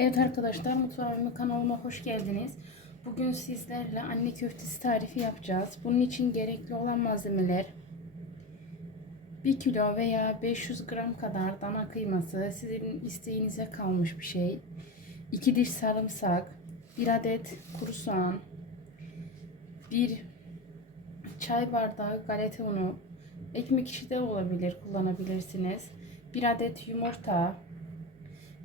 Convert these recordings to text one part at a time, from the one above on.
Evet arkadaşlar mutfağıma kanalıma hoş geldiniz. Bugün sizlerle anne köftesi tarifi yapacağız. Bunun için gerekli olan malzemeler 1 kilo veya 500 gram kadar dana kıyması sizin isteğinize kalmış bir şey. 2 diş sarımsak, 1 adet kuru soğan, 1 çay bardağı galeta unu, ekmek işi de olabilir kullanabilirsiniz. 1 adet yumurta,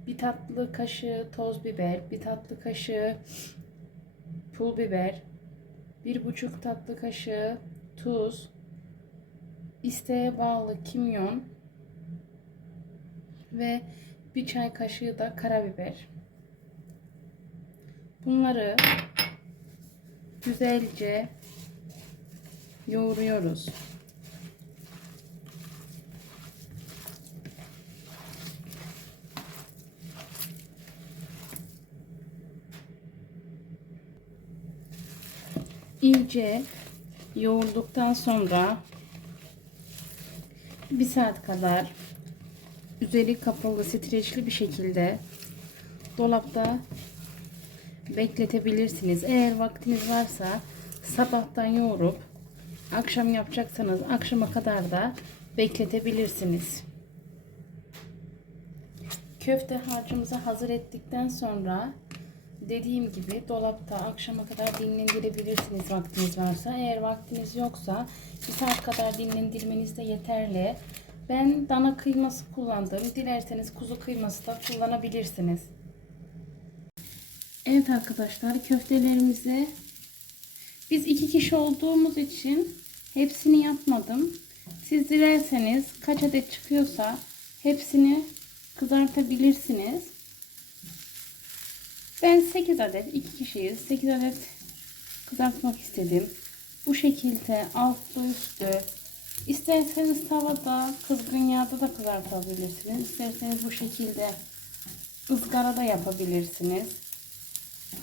bir tatlı kaşığı toz biber, bir tatlı kaşığı pul biber, bir buçuk tatlı kaşığı tuz, isteğe bağlı kimyon ve bir çay kaşığı da karabiber. Bunları güzelce yoğuruyoruz. İyice yoğurduktan sonra bir saat kadar üzeri kapalı streçli bir şekilde dolapta bekletebilirsiniz. Eğer vaktiniz varsa sabahtan yoğurup akşam yapacaksanız akşama kadar da bekletebilirsiniz. Köfte harcımızı hazır ettikten sonra dediğim gibi dolapta akşama kadar dinlendirebilirsiniz vaktiniz varsa. Eğer vaktiniz yoksa bir saat kadar dinlendirmeniz de yeterli. Ben dana kıyması kullandım. Dilerseniz kuzu kıyması da kullanabilirsiniz. Evet arkadaşlar köftelerimizi biz iki kişi olduğumuz için hepsini yapmadım. Siz dilerseniz kaç adet çıkıyorsa hepsini kızartabilirsiniz. Ben 8 adet, 2 kişiyiz. 8 adet kızartmak istedim. Bu şekilde altlı üstü. İsterseniz tavada, kızgın yağda da kızartabilirsiniz. İsterseniz bu şekilde ızgarada yapabilirsiniz.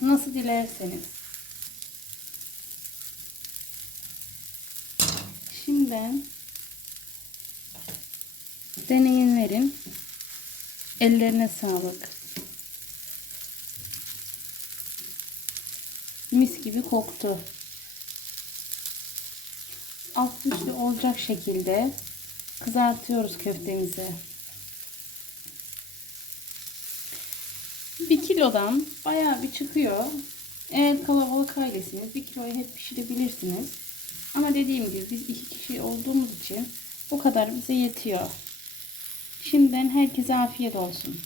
Nasıl dilerseniz. Şimdiden deneyenlerin ellerine sağlık. Mis gibi koktu. Alt üstü olacak şekilde kızartıyoruz köftemizi. Bir kilodan bayağı bir çıkıyor. Eğer kalabalık ailesiniz bir kiloyu hep pişirebilirsiniz. Ama dediğim gibi biz iki kişi olduğumuz için bu kadar bize yetiyor. Şimdiden herkese afiyet olsun.